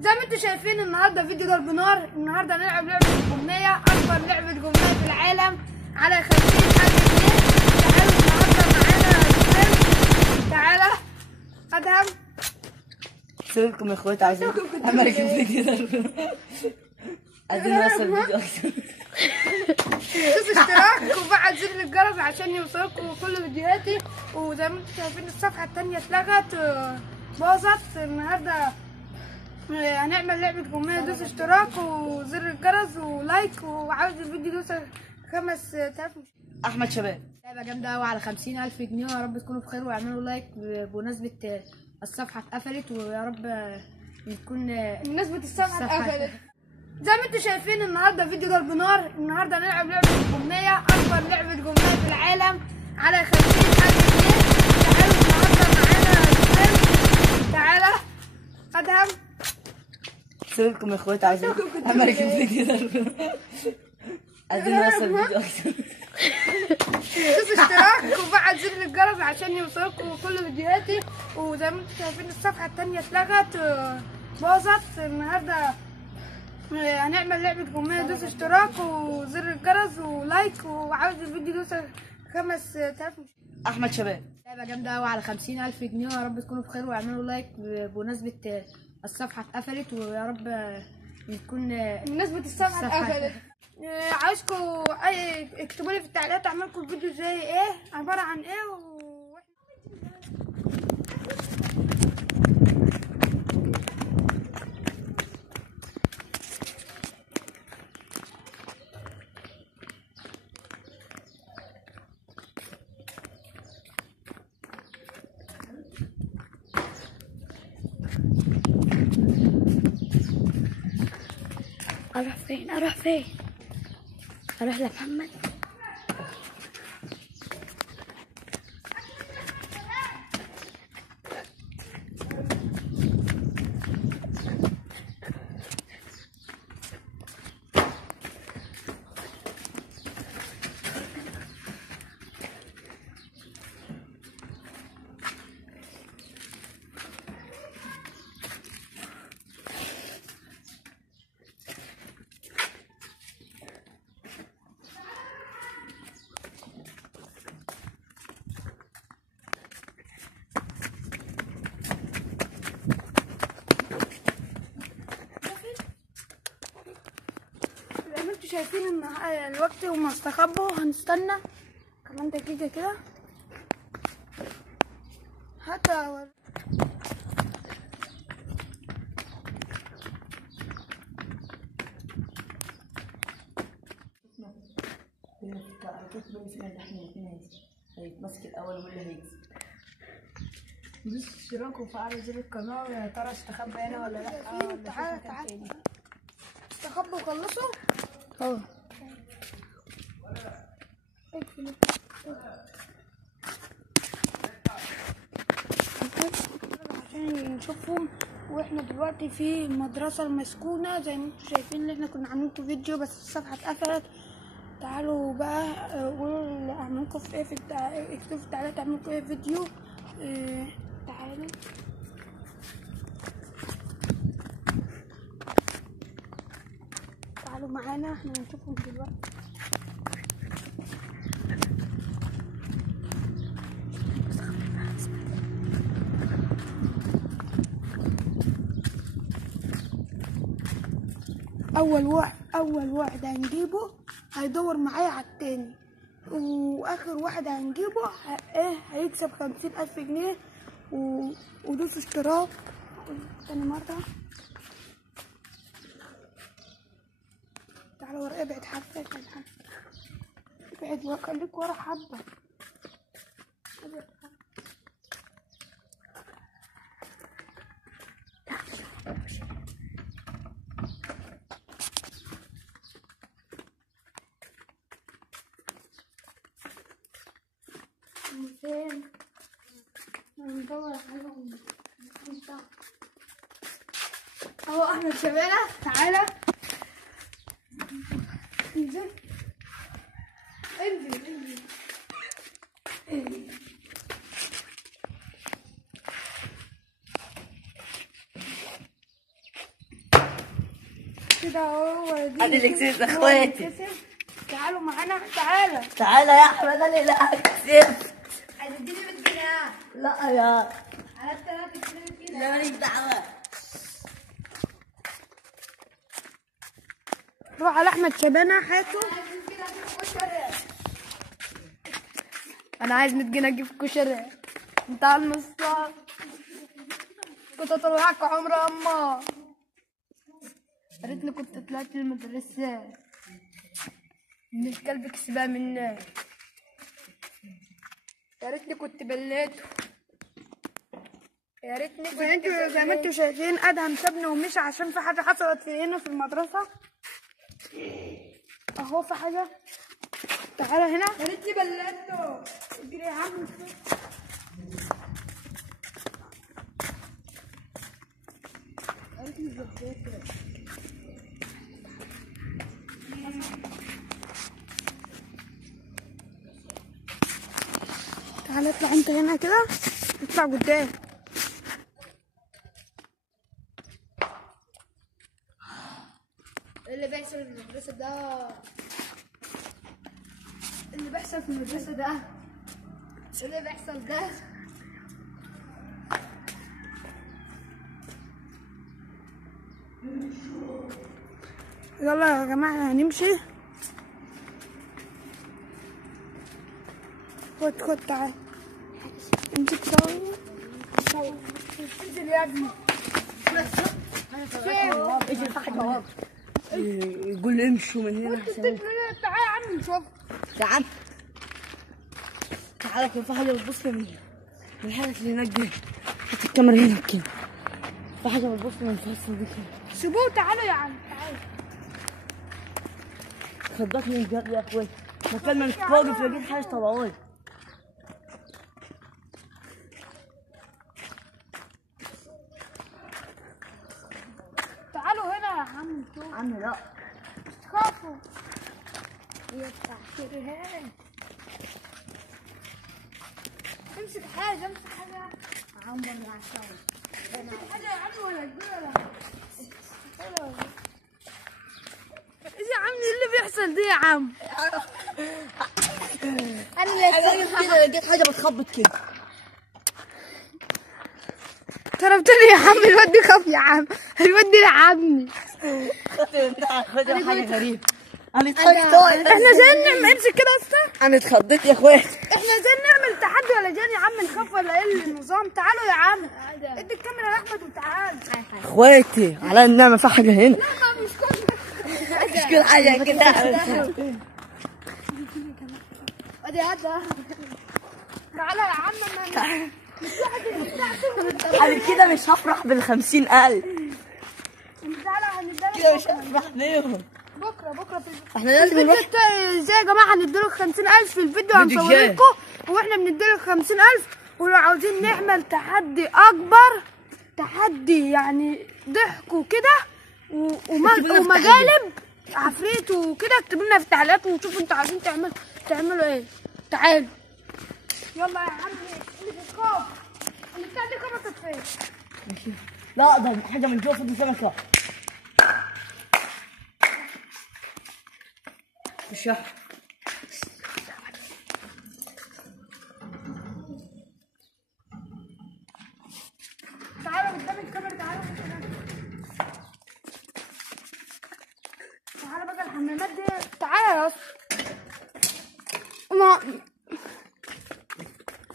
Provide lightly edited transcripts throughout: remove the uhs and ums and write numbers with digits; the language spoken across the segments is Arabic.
زي ما انتم شايفين النهارده فيديو ضرب نار. النهارده هنلعب لعبه الجميه، اكبر لعبه جميه في العالم على 50,000 جنيه. تعالوا النهارده معانا سؤال. تعالى ادهم سيبكم يا اخواتي، عايزين اعمل الفيديو ده. عايزين نوصل الفيديو اكتر. دوس اشتراك وفعل زر الجرس عشان يوصلكم كل فيديوهاتي. وزي ما انتم شايفين الصفحه التانيه اتلغت، باظت. النهارده هنعمل لعبه جميه. دوس اشتراك وزر الجرس ولايك، وعاوز الفيديو يوصل 5000 مشاهده. احمد شباب، لعبه جامده قوي على 50,000 جنيه. ويا رب تكونوا بخير واعملوا لايك بمناسبه الصفحه اتقفلت، ويا رب يكون بمناسبه الصفحه اتقفلت. زي ما انتم شايفين النهارده فيديو ضرب نار. النهارده هنلعب لعبه الجميه، اكبر لعبه جميه في العالم على 50,000 جنيه. تعالوا النهارده معانا سؤال. تعالى ادهم سيبكم يا اخواتي، عايزين اعمل الفيديو ده. عايزين نوصل الفيديو اكتر. دوس اشتراك وفعل زر الجرس عشان يوصلكم كل فيديوهاتي. وزي ما انتم شايفين الصفحه التانيه اتلغت، باظت. النهارده هنعمل لعبه جميه. دوس اشتراك وزر الجرس ولايك، وعاوز الفيديو يوصل 5000 مشاهده. احمد شباب، لعبه جامده قوي على 50,000 جنيه. ويا رب تكونوا بخير واعملوا لايك بمناسبه الصفحه اتقفلت، ويا رب يكون بمناسبه الصفحه اتقفلت. عايزكم اكتبوا لي في التعليقات اعمل لكم الفيديو زي ايه، عباره عن ايه. اروح فين؟ اروح فين؟ اروح لمحمد. انتوا شايفين ان الوقت وما استخبوا. هنستنى كمان دقيقة كده حتى هيتمسك الاول واللي هيكسب. دوس اشتراك وفعل زر القناة. يا ترى استخبى هنا ولا لا؟ تعالى تعالى استخبوا وخلصوا. عشان نشوفهم. واحنا دلوقتي في المدرسة المسكونة زي ما انتم شايفين، اللي احنا كنا عاملين لكم فيديو بس الصفحة اتقفلت. تعالوا بقى قولوا اعمل لكم في ايه اكتبوا في التعليقات اعمل لكم ايه فيديو. تعالوا تعالوا معانا احنا هنشوفهم دلوقتي. اول واحد هنجيبه هيدور معايا على التاني، واخر واحد هنجيبه هيكسب 50,000 جنيه. ودوس اشتراك تاني مرة. تعالى ورا، ابعد حبة ابعد خليك ورا حبة. فين؟ ندور عليهم. اهو احمد شبانة. تعالى انزل انزل انزل. كده اهو. انا اللي كسبت اخواتي. تعالوا معانا. تعالى تعالى يا احمد، انا اللي كسبت. عايز اديني 100 جنيه. لا يا على الثلاثة جنيه كده. لا ماليش دعوه. روح على احمد شبانه هاته. انا عايز 100 جنيه اجيب كشري. انت على المصطاد كنت اطلعك عمر اما يا ريتني كنت طلعت المدرسة من الكلب كسبها منا. يا ريتني كنت بليته. يا ريتني كنت زي ما انتوا شايفين ادهم سابني ومشي عشان في حاجة حصلت في هنا في المدرسة. اهو في حاجة. تعالى هنا. يا ريتني بليته. اجري يا عم. تعالى اطلع انت هنا كده. اطلع قدام. اللي بيحصل في المدرسة ده. اللي بيحصل في المدرسة ده. اللي بيحصل ده. يلا يا جماعة هنمشي. خد تعال. امسك ثواني. انزل يا ابني. ايش الفحم يقول لي امشوا من هنا. تعال يا عم نشوف. تعال تعال. كان في حاجه بتبص من الحاجه اللي هناك دي. حط الكاميرا هنا كده. في حاجه بتبص من الفصل دي كده. سيبوه. تعالوا يا عم. تعالوا. خضتني الجد يا اخوي. مكان ما مش واقف لقيت حاجه طلعوها. تعالوا هنا يا عم نشوف. عم لا مش تخافوا. هي بتاعت الرهان. امسك حاجة. امسك حاجة. عم برجع الشغل. امسك حاجة يا عم ولا تقول ايه يا عم اللي بيحصل دي يا عم؟ انا اللي لقيت حاجه بتخبط كده. ضربتني يا عم. الواد خاف يا عم. الواد لعبني. خد حاجه غريبه. انا احنا زي نعمل. امسك كده اصلا. انا اتخضيت يا اخويا. احنا زي نعمل تحدي ولا جاي يا عم نخاف ولا ايه النظام؟ تعالوا يا عم. ادي الكاميرا لاحمد وتعال. اخواتي على النعمه في حاجه هنا. لا مش مش كل حاجه كده. ادي هذا. تعالى يا عم. انا كده مش هفرح بال50,000. تعالى هنديلك كده مش هفرح بيهم. بكره في احنا لازم الفيديو نروح. ازاي يا جماعه هنديلك 50,000 في الفيديو. هنصور جاي. لكم واحنا بنديلك 50,000. ولو عاوزين نعمل تحدي اكبر. تحدي يعني ضحك وكده ومقالب عفريت وكده. اكتبوا لنا في التعليقات ونشوف انتوا عايزين تعملوا ايه. تعالوا يلا يا عم. اللي بتخاف اللي بتاع دي خبطت فين؟ لا ده حاجه من جوه فضل سمكه. مش تعالوا قدام الكاميرا. تعالى بقى الحمامات دي. تعالى يا اسطى.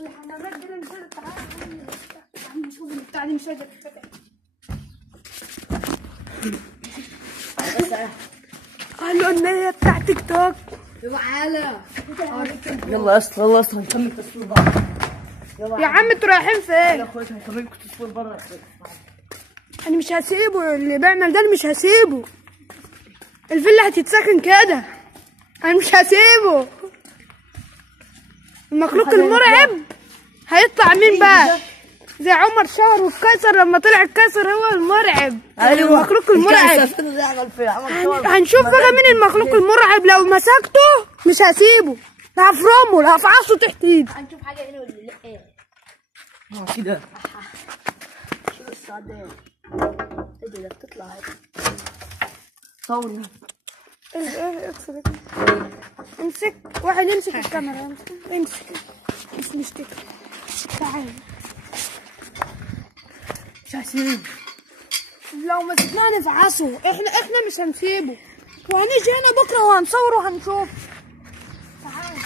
الحمامات دي ننزل. تعالى يا عم شوف البتاع دي مش قادر تتفتح. قالوا ان هي بتاع تيك توك. تعالى يلا يا اسطى. يلا يا اسطى هنكمل تصوير بره. يا عم انتوا رايحين فين؟ يا اخويا هنكمل تصوير بره. انا مش هسيبه. اللي بيعمل ده انا مش هسيبه. الفيلا هتتسكن كده. انا مش هسيبه. المخلوق المرعب هيطلع مين بقى؟ زي عمر شهر والقيصر. لما طلع القيصر هو المرعب. ايوه المخلوق المرعب. هنشوف بقى مين المخلوق المرعب. لو مسكته مش هسيبه. هفرمه. هفعصه تحت ايدي. هنشوف حاجة هنا ولا لا؟ ايه كده. شو السعادة؟ ايه ده بتطلع هيك. صور. ايه اقصد امسك واحد يمسك الكاميرا. امسك مش مشتكي. تعال مش هسيب. لو مسكناه نفعصه. احنا مش هنسيبه، وهنيجي هنا بكره وهنصوره وهنشوف. تعال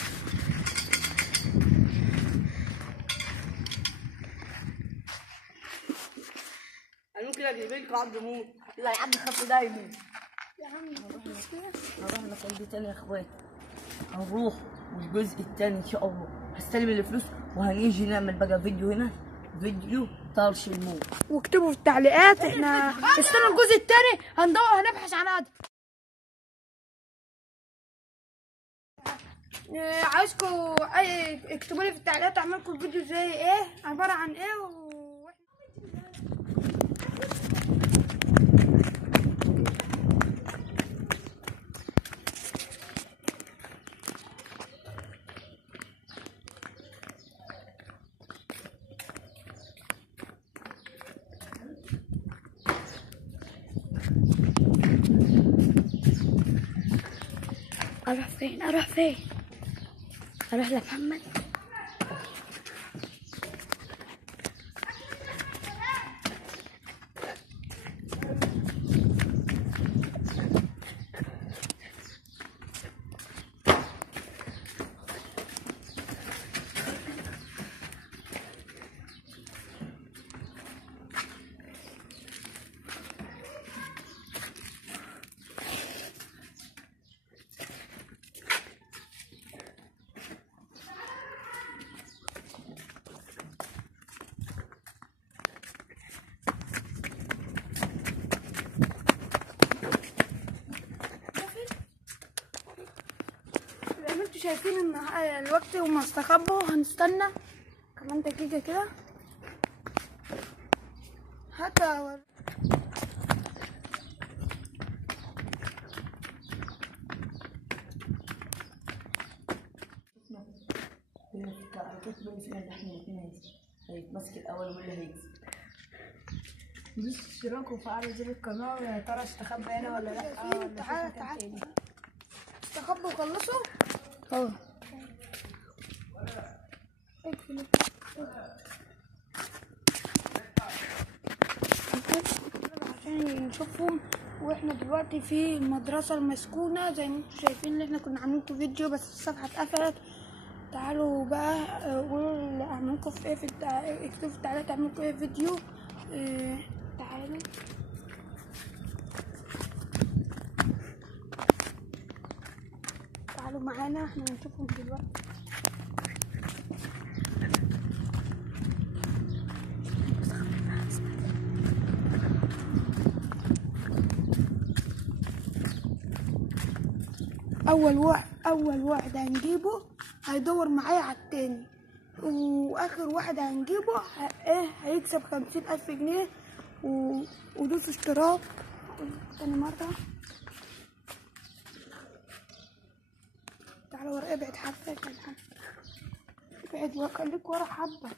انا ممكن اجيب لكم عبد موت. لا يا عم خف دايما يا عم. هروح مكان دي تاني يا اخوات. هنروح والجزء التاني ان شاء الله هستلم الفلوس وهنيجي نعمل بقى فيديو هنا، فيديو طرش الموت. واكتبوا في التعليقات. احنا استنوا الجزء التاني هنبحث عن هذا. عايزكم اكتبوا لي في التعليقات اعمل لكم الفيديو زي ايه، عباره عن ايه. اروح فين؟ اروح لمحمد. انتوا شايفين ان الوقت هما استخبوا. هنستنى كمان دقيقة كده حتى هيتمسك الاول واللي هيكسب. دوس اشتراك وفعلوا زر القناة. يا ترى استخبى هنا ولا لا؟ تعال استخبوا وخلصوا. عشان نشوفهم. واحنا دلوقتي في المدرسة المسكونة زي ما انتم شايفين اللي احنا كنا عاملين لكم فيديو بس الصفحة اتقفلت. تعالوا بقى قولوا اللي اعملكم في ايه اكتبوا في التعليقات اعملكم ايه فيديو. تعالوا معانا احنا هنشوفهم دلوقتي. اول واحد هنجيبه هيدور معايا على التاني، واخر واحد هنجيبه هيكسب 50,000 جنيه. ودوسوا اشتراك تاني مرة. تعالوا ورا. ابعد حبة. ابعد خليك ورا حبة.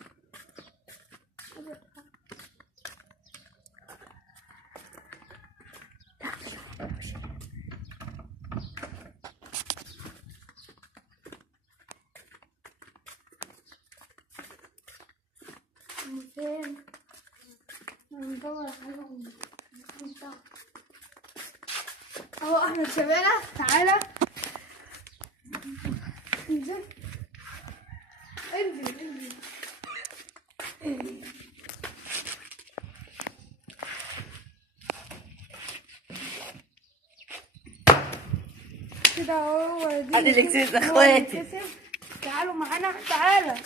فين؟ ندور عليهم. اهو احمد شبانة. تعالى انزل. كده اهو. انا اللي كسبت اخواتي. تعالوا معانا.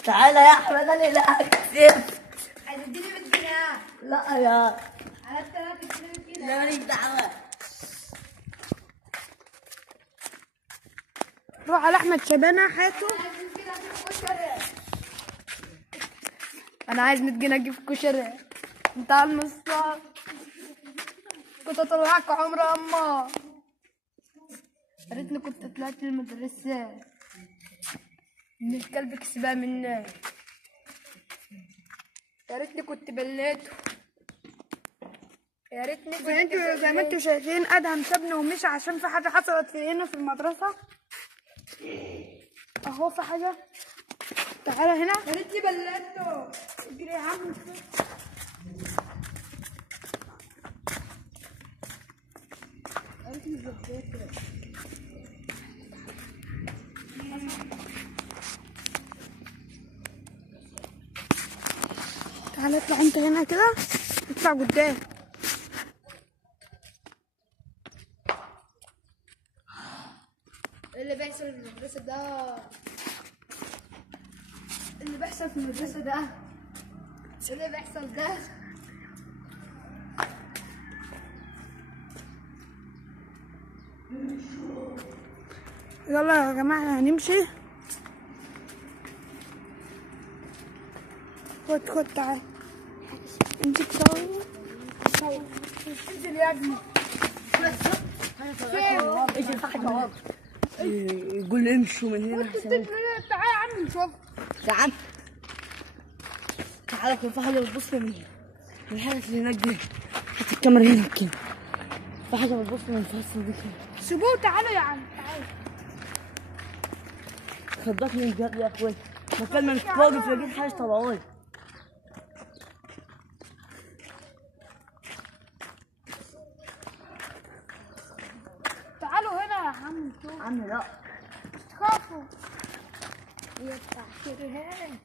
تعالى يا احمد. انا اللي كسبت. هتديني 100 جنيه. لا يا على الثلاثة كده. لا ماليش دعوة. روح على احمد شبانة حياته. انا عايز 100 جنيه اجيب كشري. انت على المصطاد كنت اطلعك عمر اما يا ريتني كنت طلعت المدرسة من الكلب كسبها مني. يا ريتني كنت بليته. يا ريت زي ما انتوا شايفين ادهم سابنا ومشي عشان في حاجه حصلت في هنا في المدرسه. اهو في حاجه. تعالى هنا. يا ريت بلدته. اجري يا عم. تعالى اطلع انت هنا كده. اطلع قدام. اللي بيحصل في المدرسة ده اللي بيحصل في المدرسة ده اللي بيحصل ده يلا يا جماعة هنمشي. خد تعال امسك صور. انزل يا ابني. ايش الحاجة يقول امشوا من هنا. تعال يا عم نشوف. تعال تعال كان في حاجة بتبص من الحاجة اللي هناك دي. هات الكاميرا هنا كده. في حاجة بتبص من الفصل دي كده. سيبوه. تعالوا يا عم تعالوا. خضتني الجد يا اخوي. مكان ما كنت واقف لقيت حاجة طلعولي. تعالوا هنا يا عم نشوف. عم لا تخافوا. يا التحكيرهان.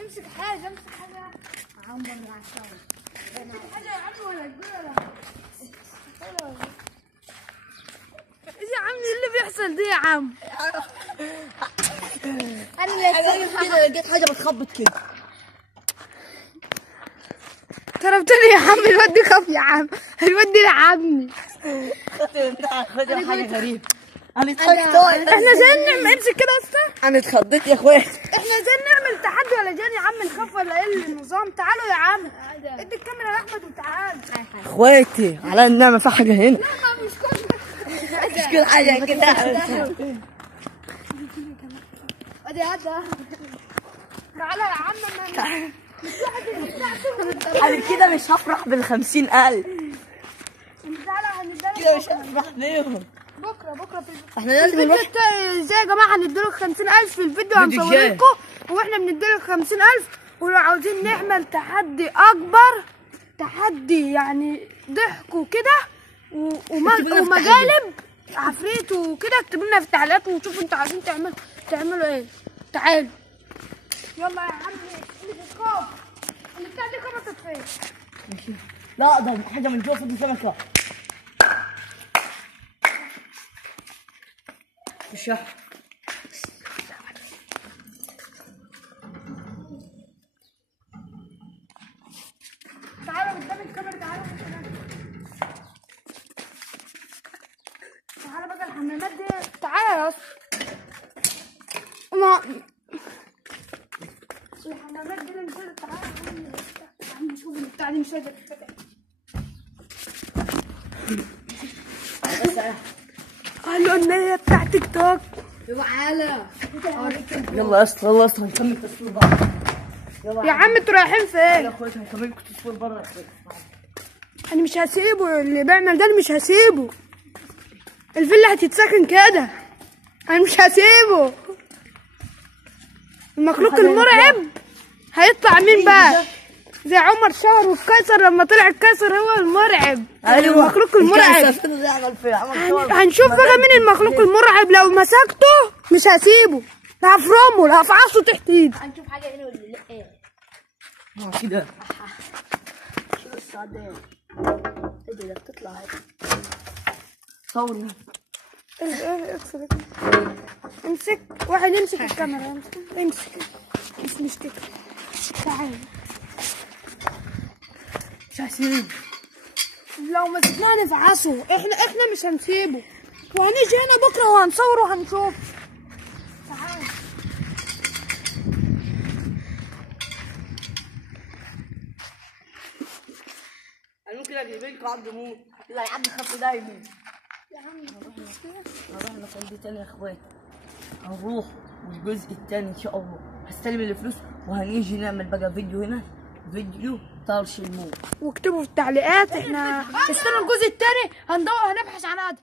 امسك حاجة. عم برا عشان. امسك حاجة يا عم ولا تقول ايش يا عم اللي بيحصل دي يا عم؟ انا كده لقيت حاجة بتخبط كده. ضربتني يا عم. الواد خاف يا عم. الواد لعبني. خد حاجة غريبة. انا اتخضيت. احنا ازاي نعمل امسك كده يا اسطى؟ انا اتخضيت يا اخويا. احنا ازاي نعمل تحدي ولا جاني يا عم نخاف ولا ايه النظام؟ تعالوا يا عم. ادي الكاميرا لاحمد وتعال. اخواتي على النعمة في حاجة هنا. لا مش مش كل حاجة كده. ادي هذا. تعالى يا عم. انا كده مش هفرح بال50,000. كده مش هفرح بيهم. بكره في احنا لازم نروح. ازاي يا جماعه هنديلك 50,000 في الفيديو هنصور لكم واحنا بنديلك 50,000. ولو عاوزين نعمل تحدي اكبر تحدي يعني ضحك وكده ومقالب عفريت وكده اكتبوا لنا في التعليقات ونشوف انتوا عايزين تعملوا ايه. تعالوا يلا يا عم. اللي تخاف اللي بتاع دي خبطت فين؟ ماشي. لا ده حاجة من جوه فوق السمكة. الشحن. تعالوا قدام الكاميرا. تعالى بقى الحمامات دي. تعالى يا اسطى. الحمامات دي اللي نزلت. تعالى يا عم شوف البتاع دي مش قادر تتفتح. قالوا ان هي بتاع تيك توك. تعالى يلا يا اسطى يلا يا اسطى هنكمل تصوير بره. يا عم انتوا رايحين فين؟ يا اخويا هنكمل تصوير بره يا اخويا. انا مش هسيبه. اللي بيعمل ده انا مش هسيبه. الفيلا هتتسكن كده. انا مش هسيبه. المخلوق المرعب هيطلع مين بقى؟ زي عمر شاور والقيصر لما طلع القيصر هو المرعب. ايوه المخلوق المرعب. هنشوف بقى مين المخلوق المرعب. لو مسكته مش هسيبه. لا هفرمه لا هفعصه تحت ايدي. هنشوف حاجة هنا ولا لا؟ ايه كده. شوف السعدين. ايه ده بتطلع هيك. صور. امسك واحد يمسك الكاميرا. امسك مش مشتكي. تعال مش هسيبه. لو مسكناه نفعصه. احنا مش هنسيبه. وهنيجي هنا بكره وهنصور وهنشوف. تعال انا ممكن اجيب لكم عبد موت. لا يا عم خف دايما. يا عم هروح نقول دي تاني يا اخواتي. هنروح والجزء التاني ان شاء الله هستلم الفلوس وهنيجي نعمل بقى فيديو هنا. فيديو طرش الموت. واكتبوا في التعليقات احنا استنوا الجزء الثاني هنبحث عن ادم.